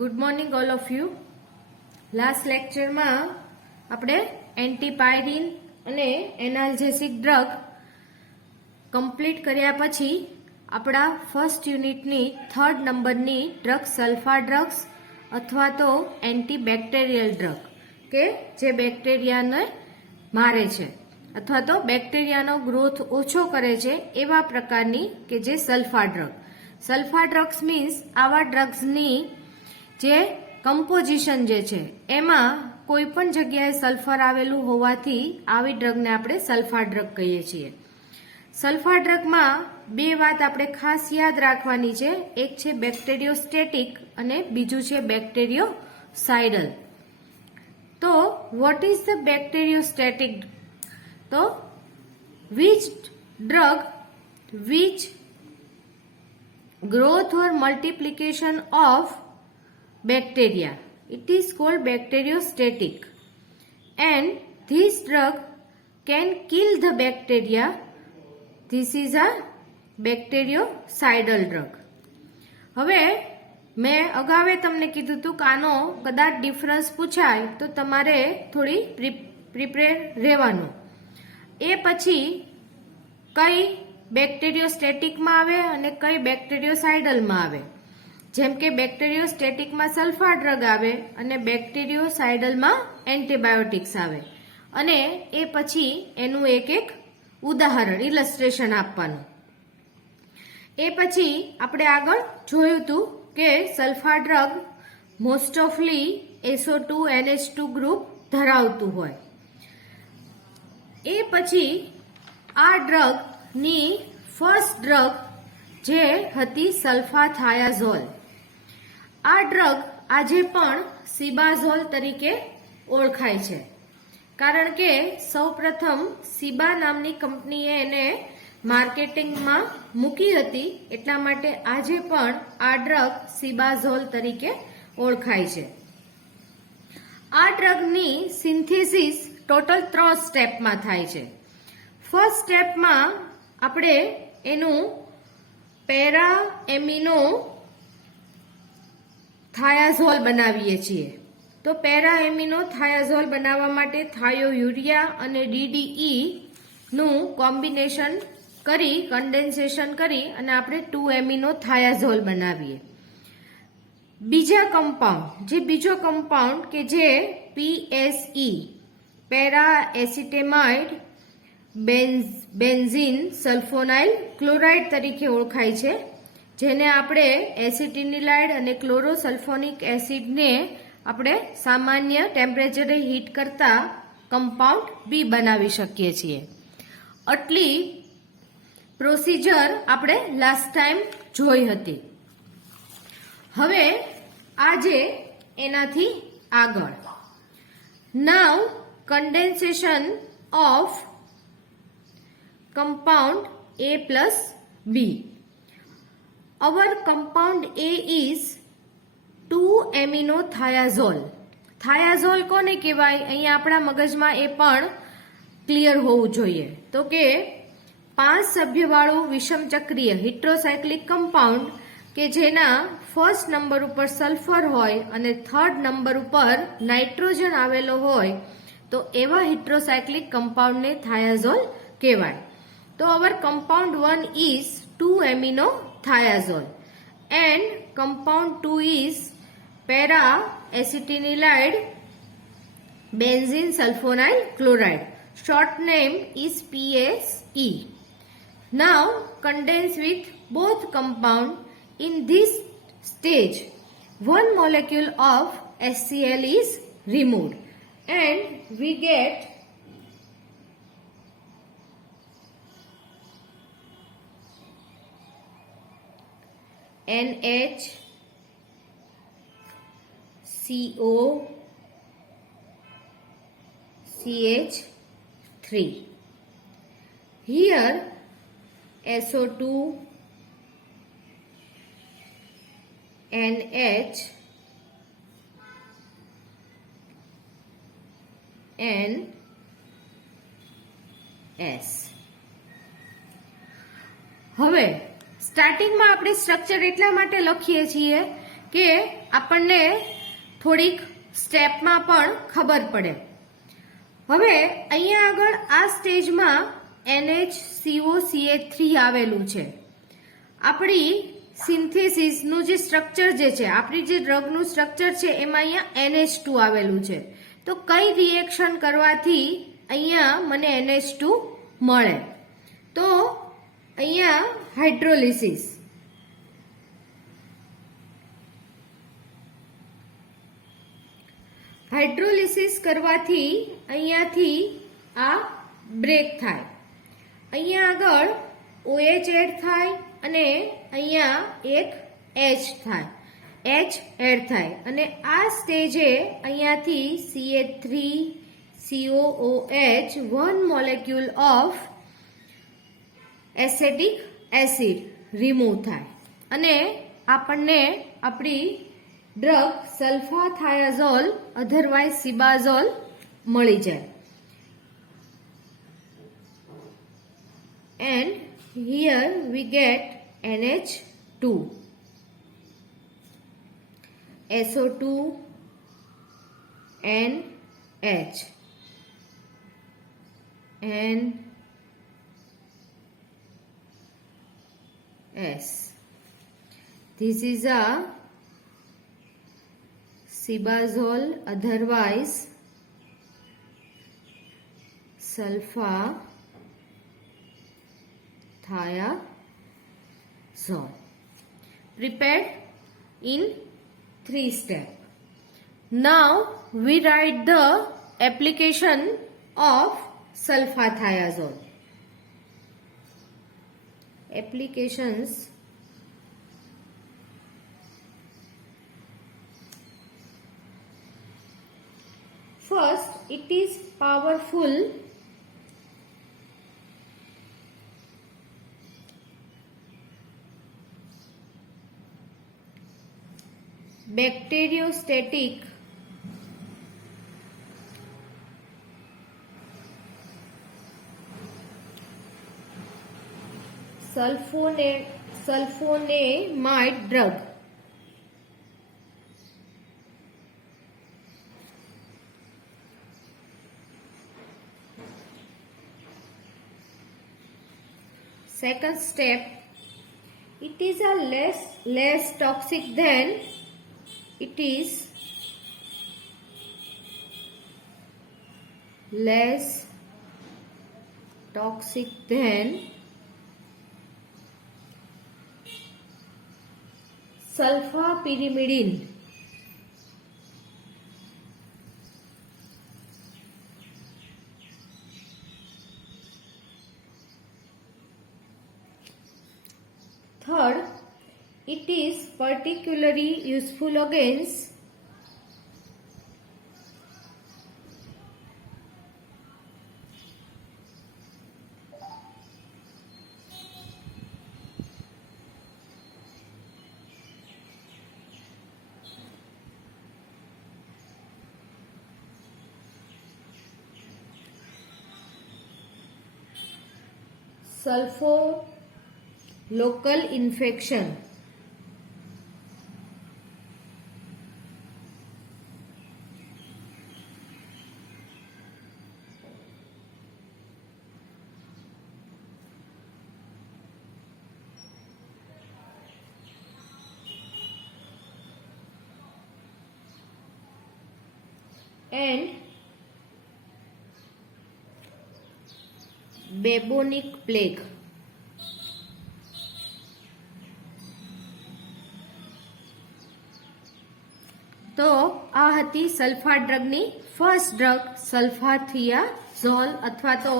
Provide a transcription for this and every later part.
Good morning all of you. Last લેક્ચરમાં આપણે એન્ટીપાયરીન અને એનાલ્જેસિક ડ્રગ કમ્પ્લીટ કર્યા પછી આપણા ફર્સ્ટ યુનિટની 3rd નંબરની ડ્રગ સલ્ફા ડ્રગ્સ અથવા તો એન્ટીબેક્ટેરિયલ ડ્રગ કે જે બેક્ટેરિયાને મારે છે અથવા તો બેક્ટેરિયાનો ગ્રોથ ઓછો કરે છે એવા પ્રકારની કે જે સલ્ફા ડ્રગ. સલ્ફા ડ્રગ્સ મીન્સ આવા ડ્રગ્સની જે કમ્પોઝિશન જે છે એમાં કોઈ પણ જગ્યાએ સલ્ફર આવેલું હોવાથી આવી ડ્રગને આપણે સલ્ફા ડ્રગ કહીએ છીએ. સલ્ફા ડ્રગમાં બે વાત આપણે ખાસ યાદ રાખવાની છે. એક છે બેક્ટેરિયોસ્ટેટિક અને બીજું છે બેક્ટેરિયોસાઇડલ. તો વોટ ઇઝ ધ બેક્ટેરિયોસ્ટેટિક? તો which drug which growth or multiplication of bacteria, it is called bacteriostatic, and this drug can kill the bacteria. This is a bactericidal drug. હવે મેં અગાઉ તમને કીધું હતું કે આનો કદાચ ડિફરન્સ પૂછાય તો તમારે થોડી પ્રિપેર રહેવાનું. એ પછી કઈ બેક્ટેરિયોસ્ટેટિકમાં આવે અને કઈ બેક્ટેરિયોસાઇડલમાં આવે. જેમ કે બેક્ટેરિયોસ્ટેટિકમાં સલ્ફા ડ્રગ આવે અને બેક્ટેરિયોસાઇડલમાં એન્ટીબાયોટિક્સ આવે. અને એ પછી એનું એક એક ઉદાહરણ ઇલસ્ટ્રેશન આપવાનું. એ પછી આપણે આગળ જોયું હતું કે સલ્ફા ડ્રગ મોસ્ટ ઓફલી SO2 NH2 ગ્રુપ ધરાવતું હોય. એ પછી આ ડ્રગની ફર્સ્ટ ડ્રગ જે હતી સલ્ફાથાયાઝોલ. આ ડ્રગ આજે પણ સિબાઝોલ તરીકે ઓળખાય છે, કારણ કે સૌપ્રથમ સિબા નામની કંપનીએ એને માર્કેટિંગમાં મૂકી હતી, એટલા માટે આજે પણ આ ડ્રગ સિબાઝોલ તરીકે ઓળખાય છે. આ ડ્રગની સિન્થેસિસ ટોટલ 3 સ્ટેપમાં થાય છે. ફર્સ્ટ સ્ટેપમાં આપણે એનું પેરા એમિનો થાયાઝોલ બનાવીએ છીએ. તો પેરા એમિનો થાયાઝોલ બનાવવા માટે થાયોયુરિયા અને DDE નું કોમ્બિનેશન કરી કન્ડેન્સેશન કરી અને આપણે 2 એમિનો થાયાઝોલ બનાવીએ. બીજો કમ્પાઉન્ડ કે જે PSE para acetamide benzene sulfonyl chloride તરીકે ઓળખાય છે, જેને આપણે એસિટિનિલાઇડ અને ક્લોરોસલ્ફોનિક એસિડને આપણે સામાન્ય ટેમ્પરેચરે હીટ કરતા કમ્પાઉન્ડ બી બનાવી શકીએ છીએ. આટલી પ્રોસિજર આપણે લાસ્ટ ટાઈમ જોઈ હતી. હવે આજે એનાથી આગળ નાઉ condensation of compound A plus B. Our compound A is 2-aminothiazole. થાયાઝોલ કોને કહેવાય? અહીંયા આપણા મગજમાં એ પણ ક્લિયર હોવું જોઈએ. તો કે 5 સભ્યવાળું વિષમચક્રીય હિટ્રોસાયક્લિક કમ્પાઉન્ડ કે જેના ફર્સ્ટ નંબર ઉપર સલ્ફર હોય અને 3rd નંબર ઉપર નાઇટ્રોજન આવેલો હોય, તો એવા હિટ્રોસાયક્લિક કમ્પાઉન્ડને થાયાઝોલ કહેવાય. તો our compound 1 is 2-aminothiazole and compound 2 is para acetinylide benzene sulfonyl chloride. Short name is PSE. Now condense with both compound. In this stage, one molecule of HCl is removed and we get NHCOCH3. Here SO2 NH N S. હવે સ્ટાર્ટિંગમાં આપણે સ્ટ્રક્ચર એટલા માટે લખીએ છીએ કે આપણને થોડીક સ્ટેપમાં પણ ખબર પડે. હવે અહીંયા આગળ આ સ્ટેજમાં NHCOCH3 આવેલું છે. આપણી સિન્થેસિસનું જે સ્ટ્રક્ચર જે છે, આપણી જે ડ્રગનું સ્ટ્રક્ચર છે એમાં અહીંયા NH2 આવેલું છે. તો કઈ રિએક્શન કરવાથી અહીંયા મને NH2 મળે? તો અહીંયા હાઇડ્રોલિસિસ. હાઇડ્રોલિસિસ કરવાથી અહીંયાથી આ બ્રેક થાય. અહીંયા આગળ OH એડ થાય અને અહીંયા એક H થાય, H એડ થાય અને આ સ્ટેજે અહીંયાથી CH3COOH 1 molecule of acetic acid remove થાય અને આપણને આપણી ડ્રગ સલ્ફાથાયાઝોલ અધરવાઇઝ સિબાઝોલ મળી જાય. And here we get NH2, SO2, NH, and S. This is a Cibazole, otherwise sulfathiazole, prepared in 3 steps. Now we write the application of sulfathiazole. Applications. First, it is powerful bacteriostatic sulfonamide drug. Second step, it is a less toxic than sulfapyrimidine. Third, it is particularly useful against local infection. And bubonic plague. તો આ હતી સલ્ફા ડ્રગની first drug sulfathiazole અથવા તો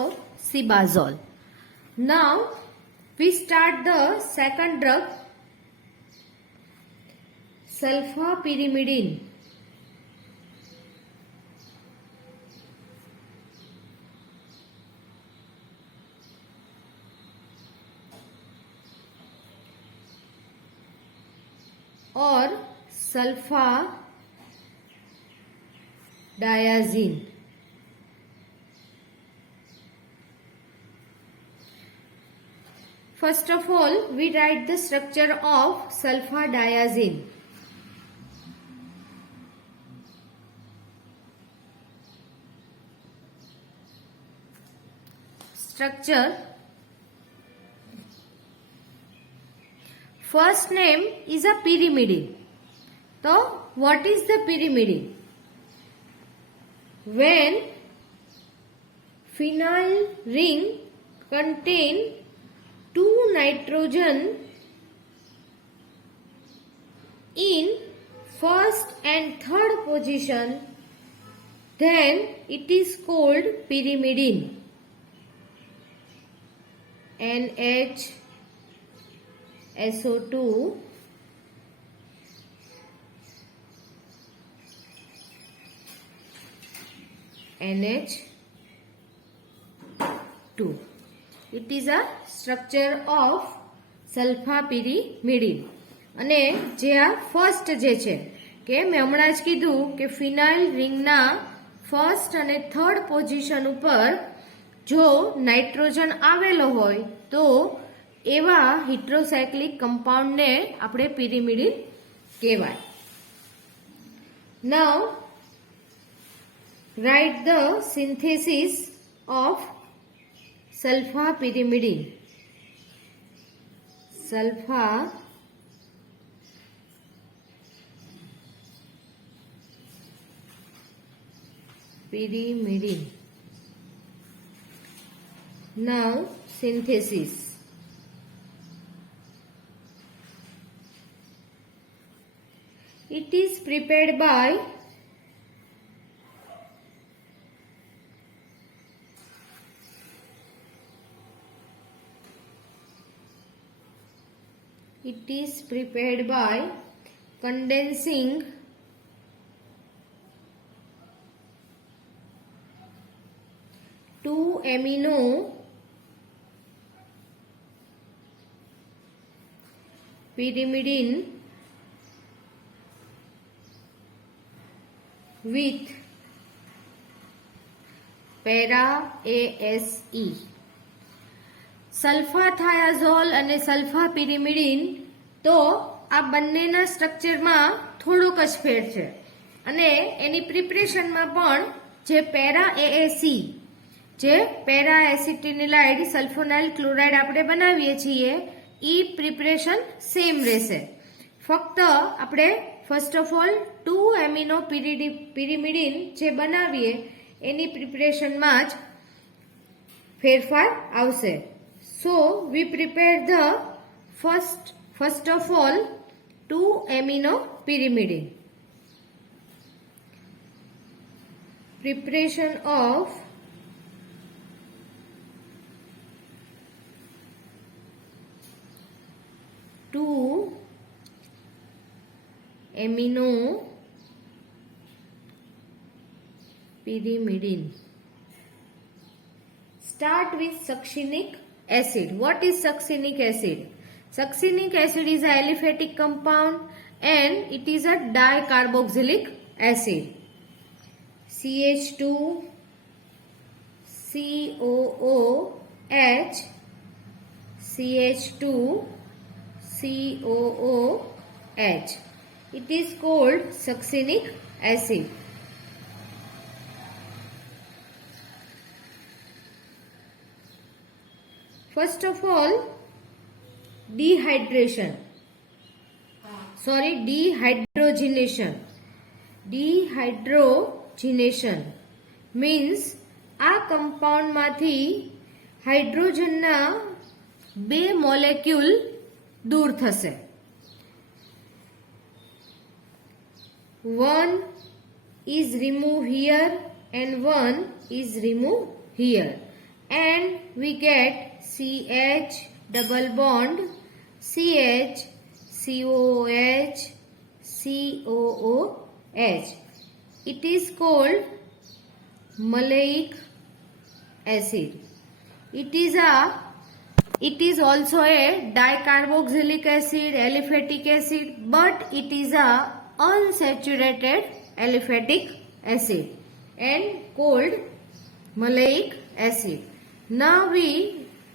cibazol. Now we start the second drug sulfapyrimidine. और sulfadiazine. First of all, we write the structure of sulfadiazine. structure. First name is a pyrimidine. So what is the pyrimidine? When phenyl ring contain 2 nitrogen in first and third position, then it is called pyrimidine. NHSO2 NH2. It is a structure of સલ્ફાપિરિમિડિન. અને જે આ ફર્સ્ટ જે છે કે મેં હમણાં જ કીધું કે ફિનાઇલ રિંગના ફર્સ્ટ અને થર્ડ પોઝિશન ઉપર જો નાઇટ્રોજન આવેલો હોય તો એવા હિટ્રોસાયક્લિક કમ્પાઉન્ડને આપણે પિરિમિડિન કહેવાય. નાઉ write the synthesis of sulfapyrimidine. Sulfapyrimidine. Now synthesis. It is prepared by condensing two amino pyrimidine with para-ASE. સલ્ફાથાયાઝોલ અને સલ્ફાપિરિમિડિન તો આ બંનેના સ્ટ્રક્ચરમાં થોડોક જ ફેર છે અને એની પ્રિપરેશનમાં પણ જે para-ASE જે પેરા એસિટિનિલાઇડ સલ્ફોનાઇલ ક્લોરાઇડ આપણે બનાવીએ છીએ એ પ્રિપરેશન સેમ રહેશે. ફક્ત આપણે first of all 2 amino pyrimidine જે બનાવીએ એની પ્રિપરેશનમાં જ ફેરફાર આવશે. So we prepare the first of all 2 amino pyrimidine. Preparation of two amino pyrimidine. Start with succinic acid. What is succinic acid? Succinic acid is an aliphatic compound and it is a dicarboxylic acid. CH2 COOH CH2 COOH. It is called succinic acid. First of all, dehydrogenation. Dehydrogenation means આ compound માંથી હાઇડ્રોજનના 2 મોલેક્યુલ દૂર થશે. One is removed here and one is removed here and we get CH double bond CH COOH COOH. It is called maleic acid. It is also a dicarboxylic acid, aliphatic acid, but it is a unsaturated aliphatic acid and called maleic acid. Now we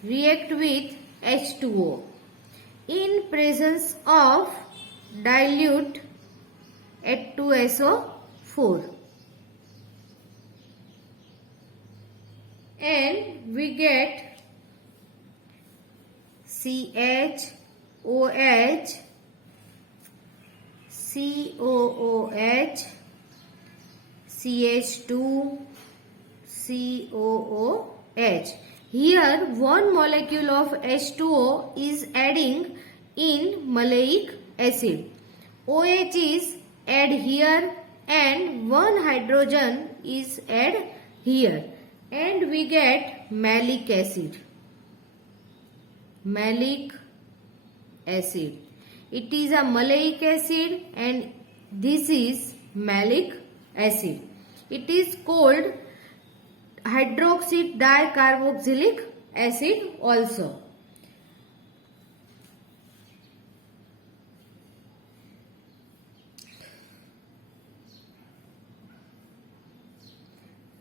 react with H2O in presence of dilute H2SO4 and we get CHOH, COOH, CH2, COOH. Here one molecule of H2O is adding in maleic acid. OH is add here and one hydrogen is add here and we get malic acid. Malic acid. It is a maleic acid and this is malic acid. It is called hydroxy dicarboxylic acid also.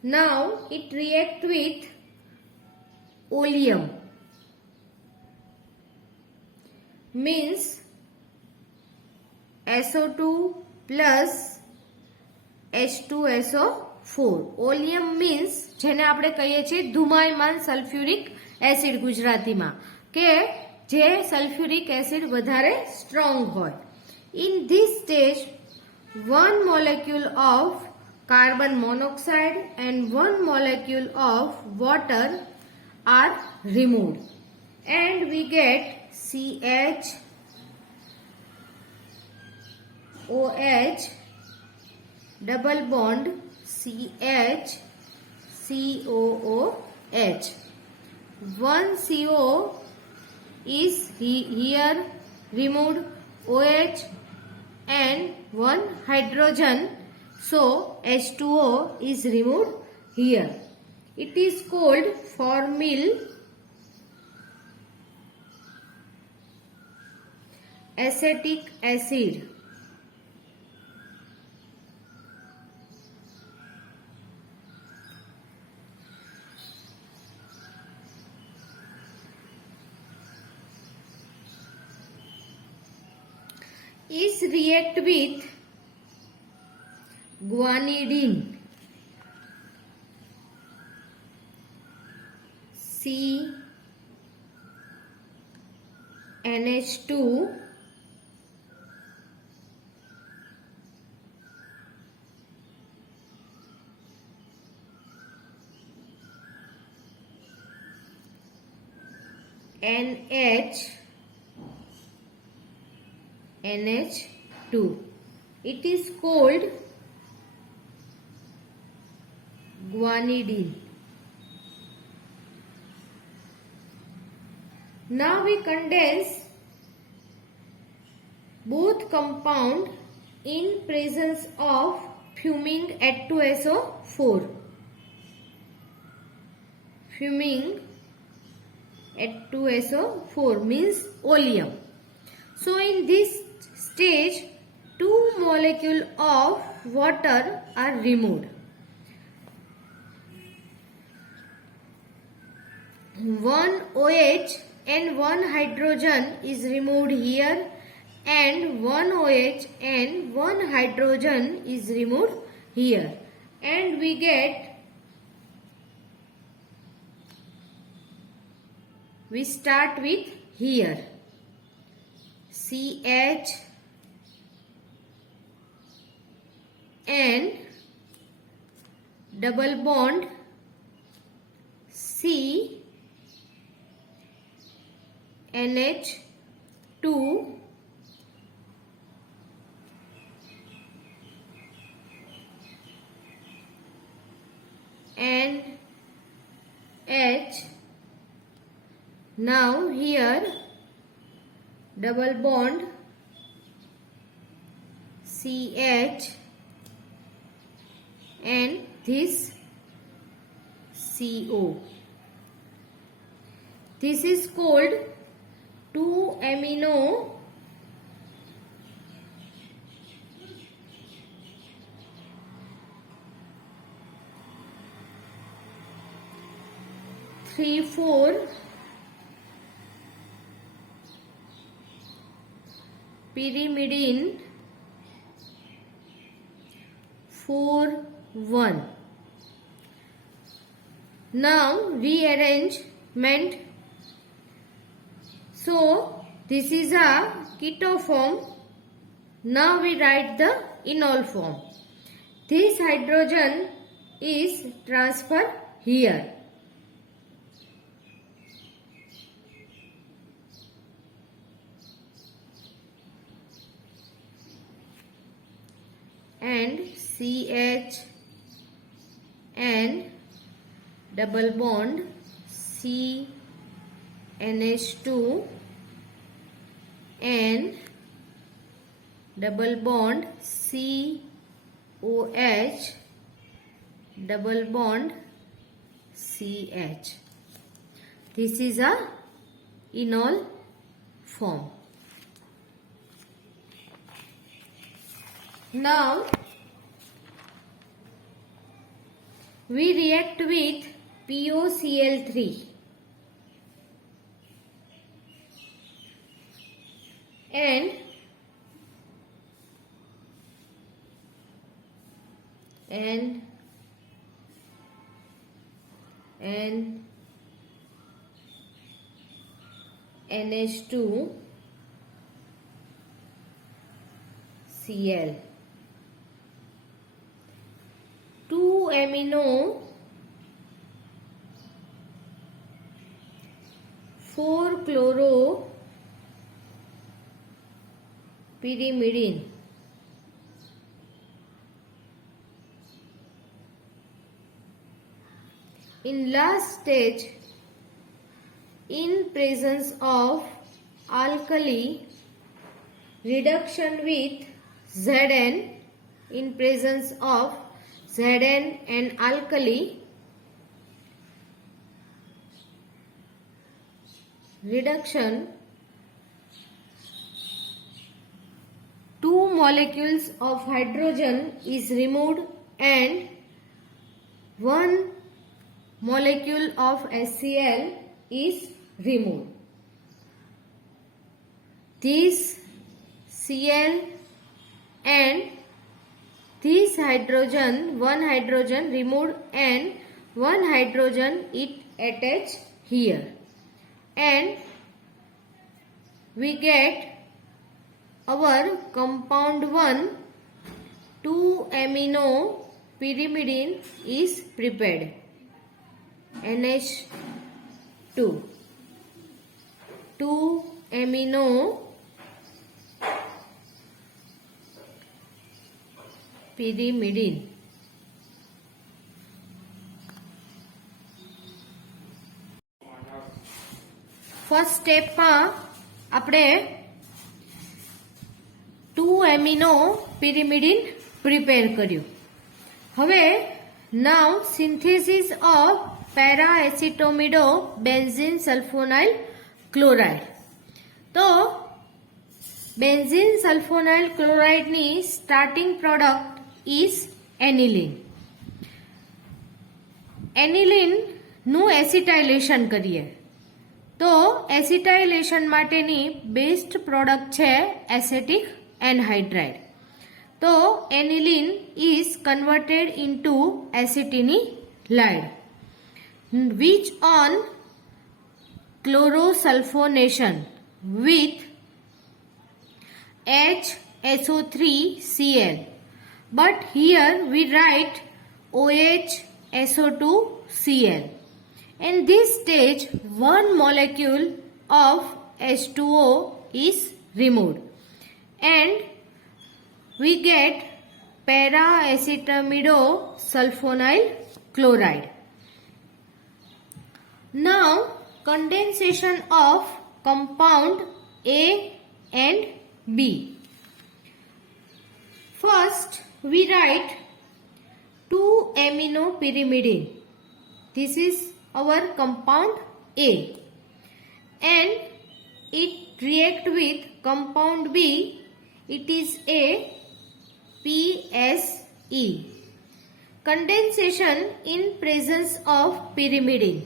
Now it reacts with oleum, means SO2 plus H2SO4. Oleum means જેને આપણે કહીએ છીએ ધુમાયમાન sulphuric acid ગુજરાતીમાં, કે જે sulphuric acid વધારે સ્ટ્રોંગ હોય. In this stage one molecule of carbon monoxide and one molecule of water are removed and we get CHOH double bond CH COOH. One CO is here removed, OH and one hydrogen, so H2O is removed here. It is called formyl acetic acid. Is react with guanidine, CNH2 NH2. It is called guanidine. Now we condense both compound in presence of fuming H2SO4. Fuming H2SO4 means oleum. So in this stage, two molecules of water are removed. One OH and one hydrogen is removed here and one OH and one hydrogen is removed here and we start with here CH and double bond C NH2 and H. Now here double bond CH and this CO. This is called 2-amino (3,4) pyrimidine 4,1. Now rearrangement. So this is a keto form. Now we write the enol form. This hydrogen is transferred here. And CH and double bond CNH2 and double bond COH double bond CH. This is a enol form. Now we react with POCl3 and NH2 Cl. 2 amino 4 chloro pyrimidine. In last stage, in presence of alkali, reduction with Zn, in presence of Zn and alkali, reduction, 2 molecules of hydrogen is removed and 1 molecule of HCl is removed. This Cl and this hydrogen, 1 hydrogen removed and 1 hydrogen it attached here, and we get our compound 1 2 amino pyrimidine is prepared. NH2 2 amino pyrimidine. First સ્ટેપમાં આપણે 2 amino pyrimidine prepare કર્યું. હવે now synthesis of para acetamido benzene sulfonyl chloride. તો benzene sulfonyl ક્લોરાઇડની starting product is aniline. એનિલિનનું acetylation કરીએ તો acetylation માટેની બેસ્ટ પ્રોડક્ટ છે એસેટિક એનહાઇડ્રાઇડ. તો aniline is converted into acetanilide which on chlorosulfonation with HSO3Cl, but here we write OHSO2Cl. In this stage, 1 molecule of H2O is removed and we get para-acetamido sulfonyl chloride. Now condensation of compound A and B. First we write 2 amino pyrimidine. This is our compound A and it react with compound B. It is a PSE. Condensation in presence of pyrimidine.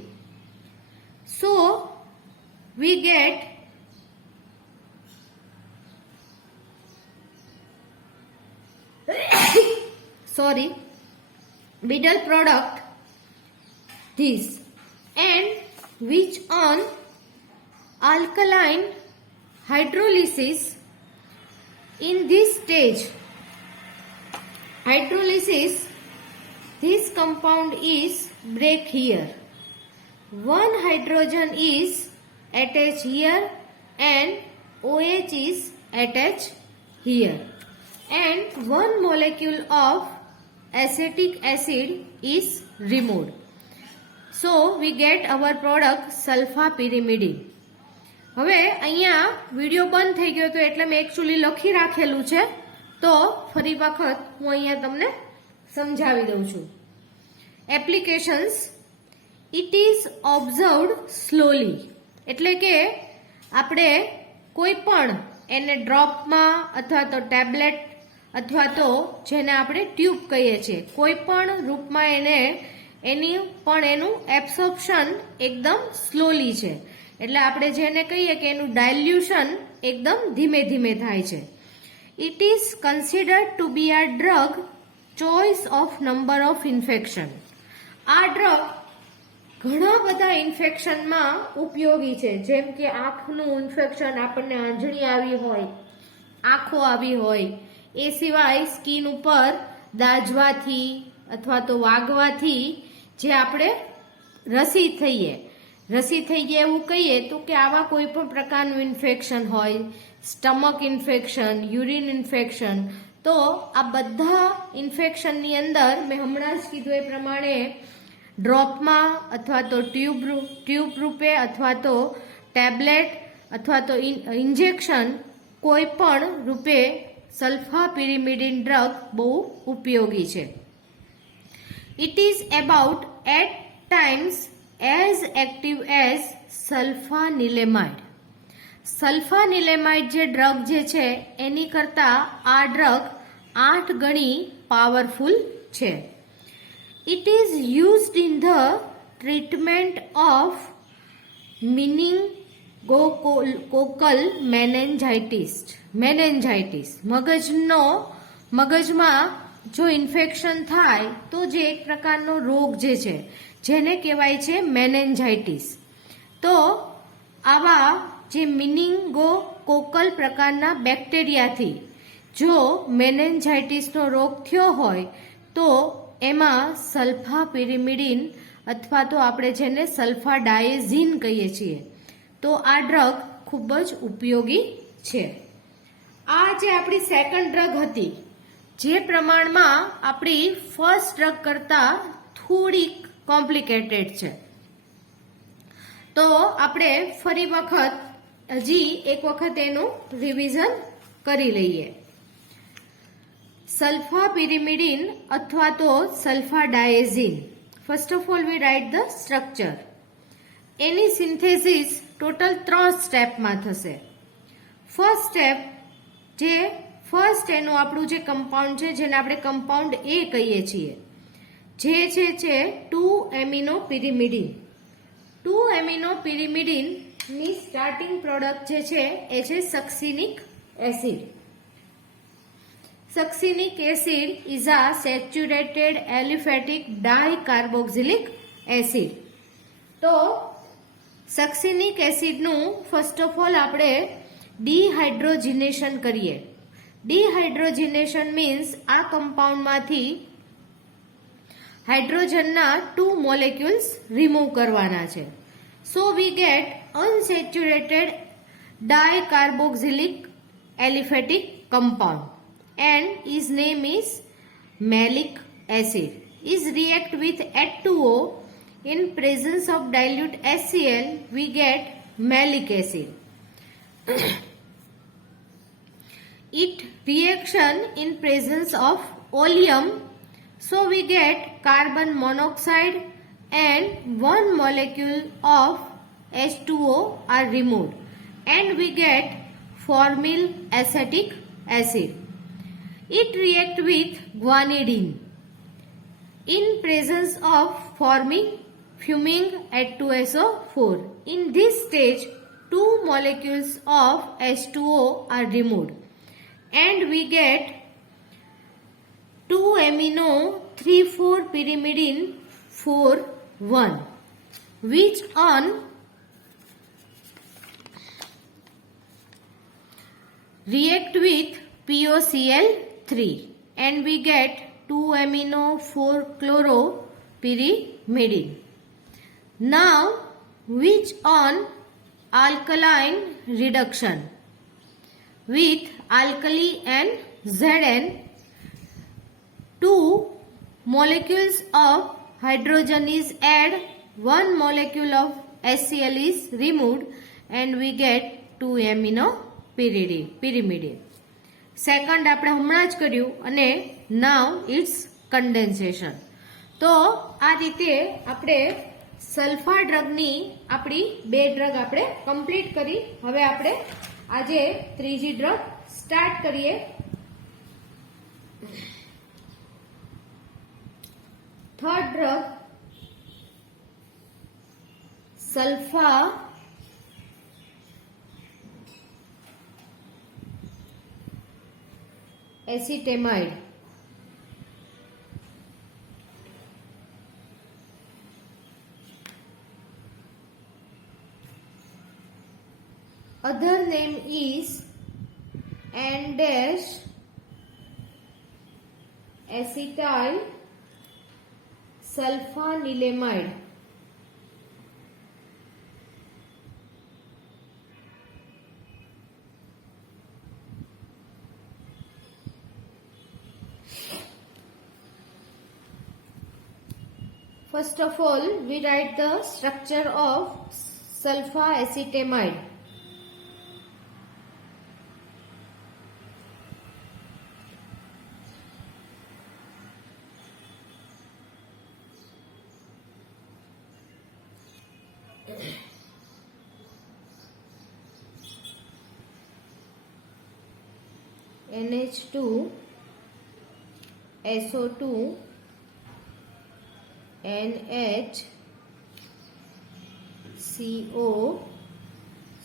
So we get middle product this, and which on alkaline hydrolysis. In this stage, hydrolysis, this compound is break here. One hydrogen is attached here and OH is attached here, and one molecule of acetic acid is removed. So we get our product sulfapyrimidine. હવે અહીંયા વિડીયો બંધ થઈ ગયો તો એટલે મેં એકચ્યુઅલી લખી રાખેલું છે, તો ફરી વખત હું અહીંયા તમને સમજાવી દઉં છું. Applications. It is observed slowly, એટલે કે આપણે કોઈ પણ એને ડ્રોપમાં અથવા તો ટેબ્લેટ અથવા તો જેને આપણે ટ્યુબ કહીએ છીએ, કોઈ પણ રૂપમાં એનું એબ્સોર્પ્શન એકદમ સ્લોલી છે. એટલે આપણે જેને કહીએ કે એનું ડાયલ્યુશન એકદમ ધીમે ધીમે થાય છે. It is considered to be a drug choice of number of infection. આ ડ્રગ ઘણા બધા ઇન્ફેક્શનમાં ઉપયોગી છે, જેમ કે આંખનું ઇન્ફેક્શન, આપણને આંજણી આવી હોય, આંખો આવી હોય, એ સિવાય સ્કિન ઉપર દાજવાથી અથવા તો વાગવાથી જે આપણે રસી થઈ ગયા એવું કહીએ તો કે આવા કોઈ પણ પ્રકારનું ઇન્ફેક્શન હોય, સ્ટમક ઇન્ફેક્શન, યુરિન ઇન્ફેક્શન, તો આ બધા ઇન્ફેક્શનની અંદર મેં હમણાં જ કીધું એ પ્રમાણે ડ્રોપમાં અથવા તો ટ્યુબ રૂપે અથવા તો ટેબ્લેટ અથવા તો ઇન્જેક્શન કોઈ પણ રૂપે સલ્ફાપિરિમિડિન ડ્રગ બહુ ઉપયોગી છે. It is about 8 times as active as સલ્ફાનિલેમાઇડ. સલ્ફાનિલેમાઇડ જે ડ્રગ જે છે એની કરતાં આ ડ્રગ 8 ગણી પાવરફુલ છે. It is used in the treatment of meningococcal meningitis. મગજમાં જો ઇન્ફેક્શન થાય તો જે એક પ્રકારનો રોગ જે છે જેને કહેવાય છે મેનેન્જાઇટિસ. તો આવા જે મિનિંગોકોકલ પ્રકારના બેક્ટેરિયાથી જો મેનેન્જાઇટિસનો રોગ થયો હોય તો એમાં સલ્ફાપિરિમિડિન અથવા તો આપણે જેને સલ્ફાડાયઝીન કહીએ છીએ, તો આ ડ્રગ ખૂબ જ ઉપયોગી છે. આ જે આપણી સેકન્ડ ડ્રગ હતી, જે પ્રમાણમાં આપણી ફર્સ્ટ ડ્રગ કરતાં થોડીક કોમ્પ્લિકેટેડ છે, તો આપણે ફરી વખત હજી એક વખત એનું રિવિઝન કરી લઈએ. સલ્ફાપિરિમિડિન અથવા તો sulfadiazine. First of all we write the structure. એની સિન્થેસિસ ટોટલ 3 સ્ટેપમાં થશે. ફર્સ્ટ એનું આપણું જે કમ્પાઉન્ડ છે જેને આપણે કમ્પાઉન્ડ એ કહીએ છીએ, જે છે 2-એમિનોપિરિમિડિન. 2-એમિનોપિરિમિડિનની સ્ટાર્ટિંગ પ્રોડક્ટ જે છે એ છે succinic acid. Succinic acid is a saturated aliphatic dicarboxylic acid. તો સક્સિનિક એસિડનું ફર્સ્ટ ઓફ ઓલ આપણે ડિહાઇડ્રોજિનેશન કરીએ. ડિહાઇડ્રોજિનેશન મીન્સ આ કમ્પાઉન્ડમાંથી હાઇડ્રોજનના 2 મોલેક્યુલ્સ રિમૂવ કરવાના છે. So we get unsaturated dicarboxylic aliphatic compound, and his name is malic acid. Is react with H2O in presence of dilute HCl, we get malic acid. It reaction in presence of oleum, so we get carbon monoxide and 1 molecule of H2O are removed, and we get formyl acetic acid. It react with guanidine in presence of forming fuming H2SO4. In this stage, 2 molecules of H2O are removed, and we get 2-amino-3,4-pyrimidine 4,1, which on react with POCl3 and we get 2-amino-4-chloropyrimidine. Now which on alkaline reduction with alkali and Zn, 2 molecules of hydrogen is add, 1 molecule of HCl is removed and we get 2-amino-pyrimidine. Second આપણે હમણાં જ કર્યું અને નાવ it's condensation. તો આ રીતે આપણે સલ્ફા ડ્રગની આપણી 2 ડ્રગ આપણે કમ્પ્લીટ કરી. હવે આપણે આજે ત્રીજી ડ્રગ સ્ટાર્ટ કરીએ. Third drug sulfa acetamide. Other name is N-acetyl sulfanilamide. First of all, we write the structure of sulfa acetamide. NH2 SO2 NH CO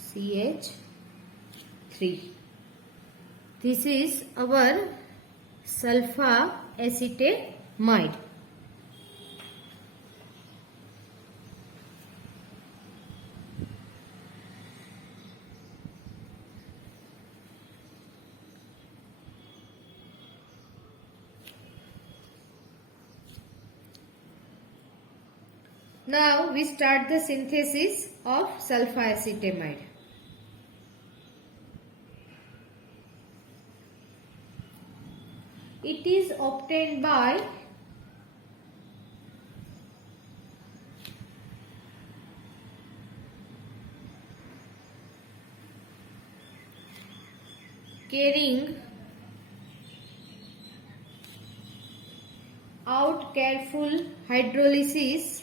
CH3. This is our sulfa acetamide. Now we start the synthesis of sulfa acetamide. It is obtained by carrying out careful hydrolysis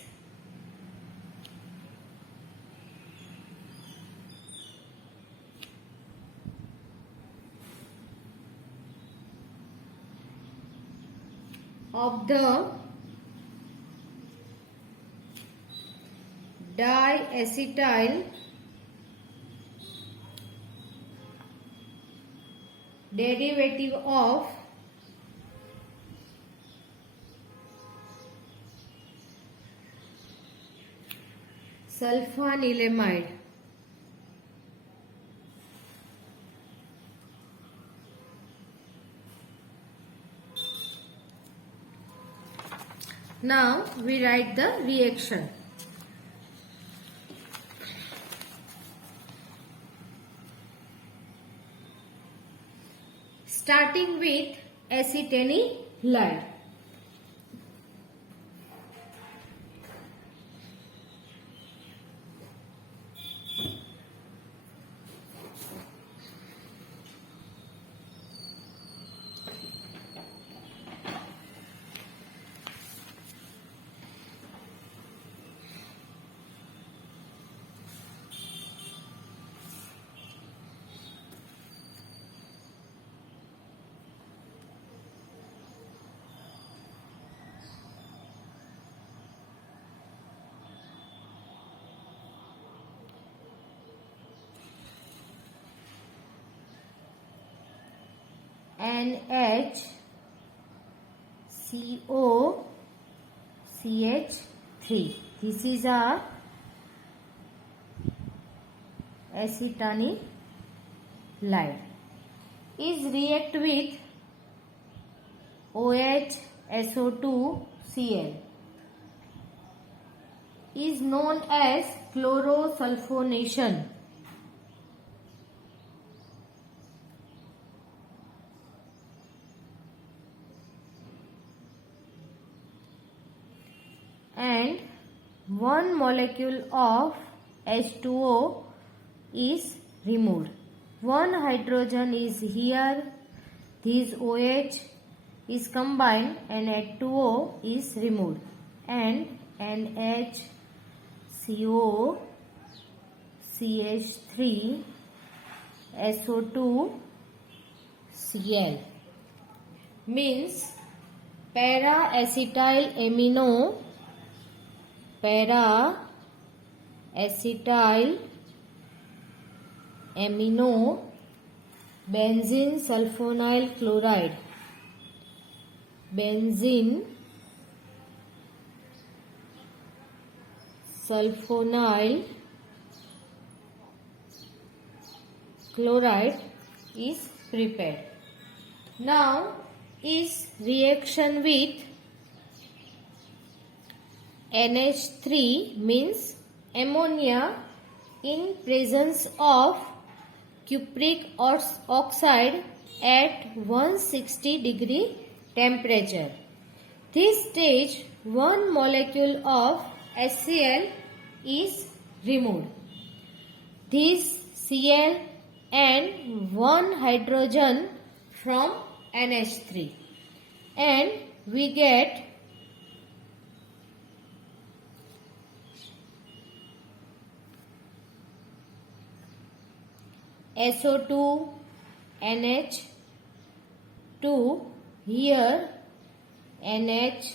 of the diacetyl derivative of sulfanilamide. Now we write the reaction. Starting with acetanilide. NHCOCH3. This is our acetanilide. is react with OH SO2 Cl is known as chlorosulfonation. And one molecule of H2O is removed. One hydrogen is here, this OH is combined and H2O is removed, and NHCO CH3 SO2 Cl means para-acetyl amino benzene sulfonyl chloride, benzene sulfonyl chloride is prepared. Now is reaction with NH3 means ammonia in presence of cupric oxide at 160 degree temperature. This stage one molecule of HCl is removed. This Cl and one hydrogen from NH3, and we get SO2 NH2, here NHCO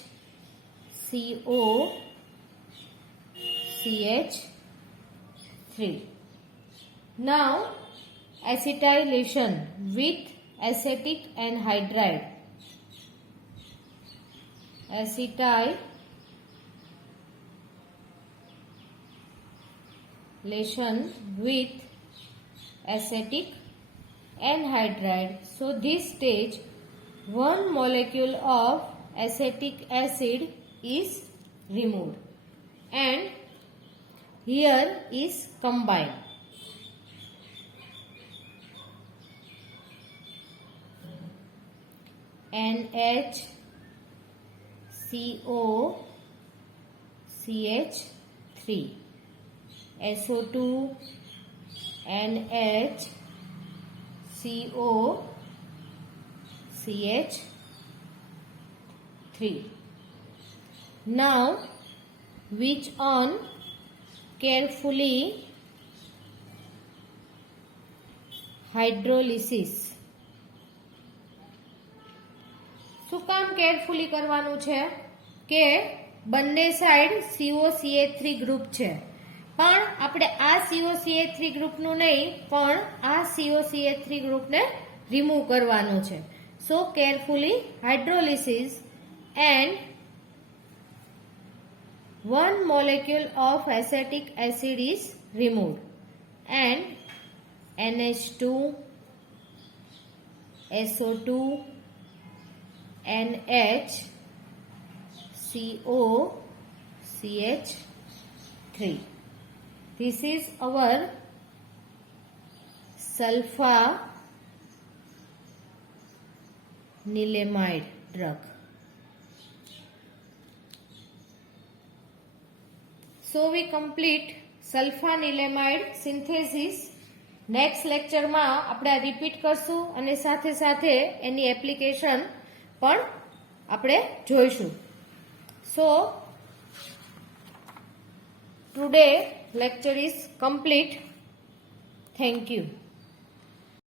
CH3. Now acetylation with acetic anhydride. Acetylation with acetic anhydride. So this stage one molecule of acetic acid is removed and here is combined. NHCO CH3 SO2 NHCO CH3. Now switch on carefully hydrolysis. શું કામ કેરફુલી કરવાનું છે કે બંને side COCH3 group છે, પણ આપણે આ COCH3 ગ્રુપનું નહીં પણ આ COCH3 ગ્રુપને રિમૂવ કરવાનું છે. So carefully hydrolysis and one molecule of acetic acid is removed and NH2 SO2 NHCO CH3. This is our sulfanilamide drug. So we complete sulfanilamide synthesis. Next લેક્ચરમાં આપણે આ રિપીટ કરશું અને સાથે સાથે એની એપ્લિકેશન પણ આપણે જોઈશું. સો today lecture is complete. Thank you.